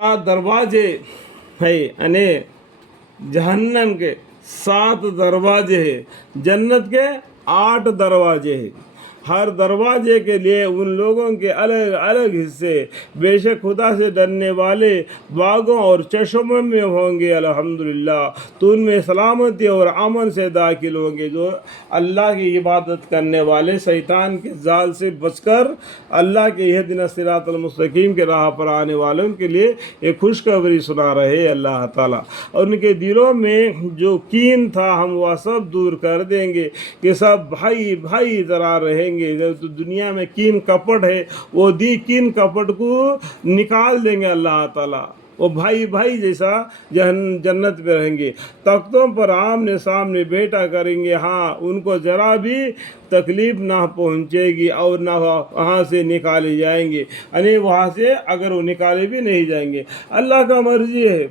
दरवाजे है, यानी जहन्नम के 7 दरवाजे हैं, जन्नत के 8 दरवाजे हैं। हर दरवाजे के लिए उन लोगों के अलग अलग हिस्से, बेशक खुदा से डरने वाले बागों और चश्मों में होंगे अल्हम्दुलिल्लाह, तो उनमें सलामती और अमन से दाखिल होंगे। जो अल्लाह की इबादत करने वाले शैतान के जाल से बचकर अल्लाह के इहदिना सिरातल मुस्तकीम के राह पर आने वालों के लिए एक खुशखबरी सुना रहे अल्लाह ताला। और उनके दिलों में जो कीन था हम वह सब दूर कर देंगे, कि सब भाई भाई तरह रहेंगे। तो दुनिया में कीन कपट है, वो कीन कपट को निकाल देंगे अल्लाह ताला, वो भाई भाई जैसा जन्नत में रहेंगे। तख्तों पर आमने सामने बैठा करेंगे, हाँ उनको ज़रा भी तकलीफ़ ना पहुँचेगी और ना वहाँ से निकाले जाएंगे, यानी वहाँ से अगर वो निकाले भी नहीं जाएंगे। अल्लाह का मर्जी है,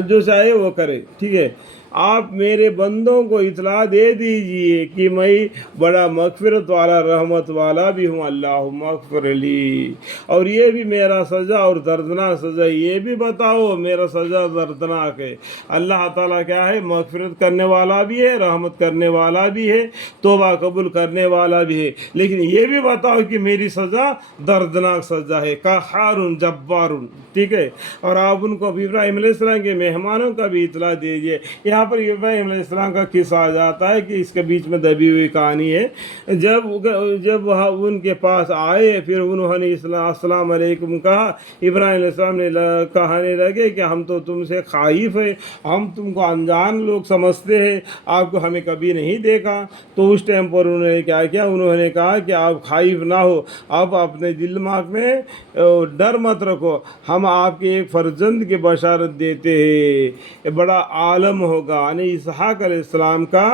जो चाहे वो करे, ठीक है। आप मेरे बंदों को इतला दे दीजिए कि मैं बड़ा मग़फ़िरत वाला रहमत वाला भी हूँ, अल्लाह मग़फ़िरली। और ये भी मेरा सज़ा और दर्दनाक सज़ा, ये भी बताओ मेरा सज़ा दर्दनाक है। अल्लाह ताला क्या है, मग़फ़िरत करने वाला भी है, रहमत करने वाला भी है, तौबा कबूल करने वाला भी है, लेकिन ये भी बताओ कि मेरी सज़ा दर्दनाक सज़ा है, क़हारुन जब्बारुन, ठीक है। और आप उनको इब्राहीम अलैहिस्सलाम के मेहमानों का भी इतला दीजिए। यहाँ पर इब्राहीम अलैहिस्सलाम का किस्सा आ जाता है कि इसके बीच में दबी हुई कहानी है। जब वह उनके पास आए, फिर उन्होंने अस्सलाम अलैकुम कहा। इब्राहीम अलैहिस्सलाम ने कहने लगे कि हम तो तुमसे खाइफ है, हम तुमको अनजान लोग समझते हैं, आपको हमें कभी नहीं देखा। तो उस टाइम पर उन्होंने क्या किया, उन्होंने कहा कि आप खाइफ ना हो, आप अपने दिल दिमाग में डर मत रखो, हम आपके एक फर्जंद की बशारत देते हैं, ये बड़ा आलम होगा, यानी इसहाक अलैहिस्सलाम का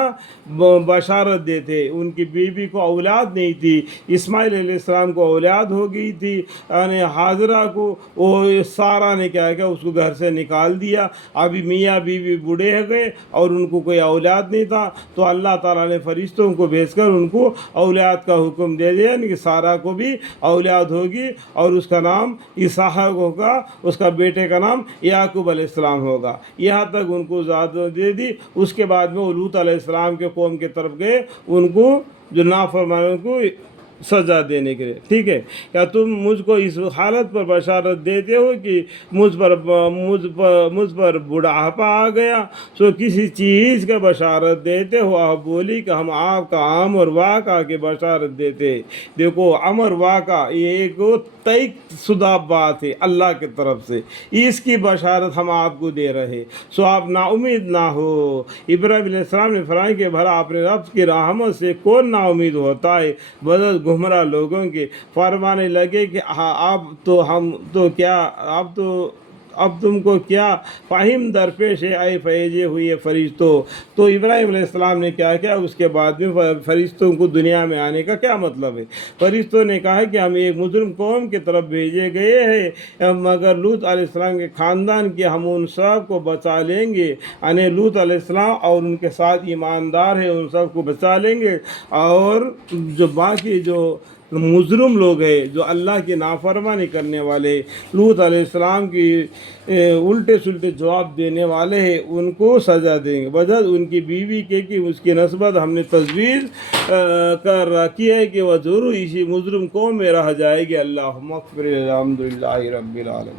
बशारत देते। उनकी बीवी को औलाद नहीं थी, इस्माइल अलैहिस्सलाम को औलाद हो गई थी, यानी हाजरा को वो सारा ने क्या किया, उसको घर से निकाल दिया। अभी मियाँ बीवी बूढ़े हो गए और उनको कोई औलाद नहीं था, तो अल्लाह ताला ने फरिश्तों को भेजकर उनको औलाद का हुक्म दे दिया, यानी कि सारा को भी औलाद होगी और उसका नाम इसहाक होगा, उसका बेटे का नाम याकूब अलैहिस्सलाम होगा। यहाँ तक उनको इजाज़त दे दी। उसके बाद में वो लूत अलैहिस्सलाम के कौम के तरफ गए, उनको जो नाफरमानों को सज़ा देने के लिए, ठीक है। क्या तुम मुझको इस हालत पर बशारत देते हो कि मुझ पर बुढ़ापा आ गया, सो किसी चीज़ का बशारत देते हो। आप बोली कि हम आपका अमर वाक़ा के बशारत देते। देखो अमर वाक़ा ये एक तय शुदा बात है अल्लाह की तरफ से, इसकी बशारत हम आपको दे रहे, सो आप नाउमीद ना हो। इब्राहीम अलैहिस्सलाम ने फरमाया कि भला अपने रब की रहमत से कौन नाउमीद होता है, बदल गुमराह लोगों के। फरमाने लगे कि हाँ अब तुमको क्या फ़ाहिम दरपेश है ऐ फैजे हुए फरिश्तों। तो इब्राहीम अलैहिस्सलाम ने क्या किया, उसके बाद में फरिश्तों को दुनिया में आने का क्या मतलब है। फरिश्तों ने कहा कि हम एक मुजरिम कौम की तरफ भेजे गए हैं, मगर लूत अलैहिस्सलाम के ख़ानदान के हम उन सब को बचा लेंगे, यानी लूत अलैहिस्सलाम और उनके साथ ईमानदार हैं उन सब को बचा लेंगे, और जो बाकी जो मुजरिम लोग हैं, जो अल्लाह की नाफरमानी करने वाले, लूत अलैहिस्सलाम की उल्टे सुल्टे जवाब देने वाले हैं, उनको सज़ा देंगे। वजह उनकी बीवी के कि उसकी नस्बत हमने तजवीज़ कर रखी है कि वह ज़रूर इसी मुजरिम कौम में रह जाएगी। अल्लाह मग़फ़िर अल्हम्दुलिल्लाहि रब्बिल आलमीन।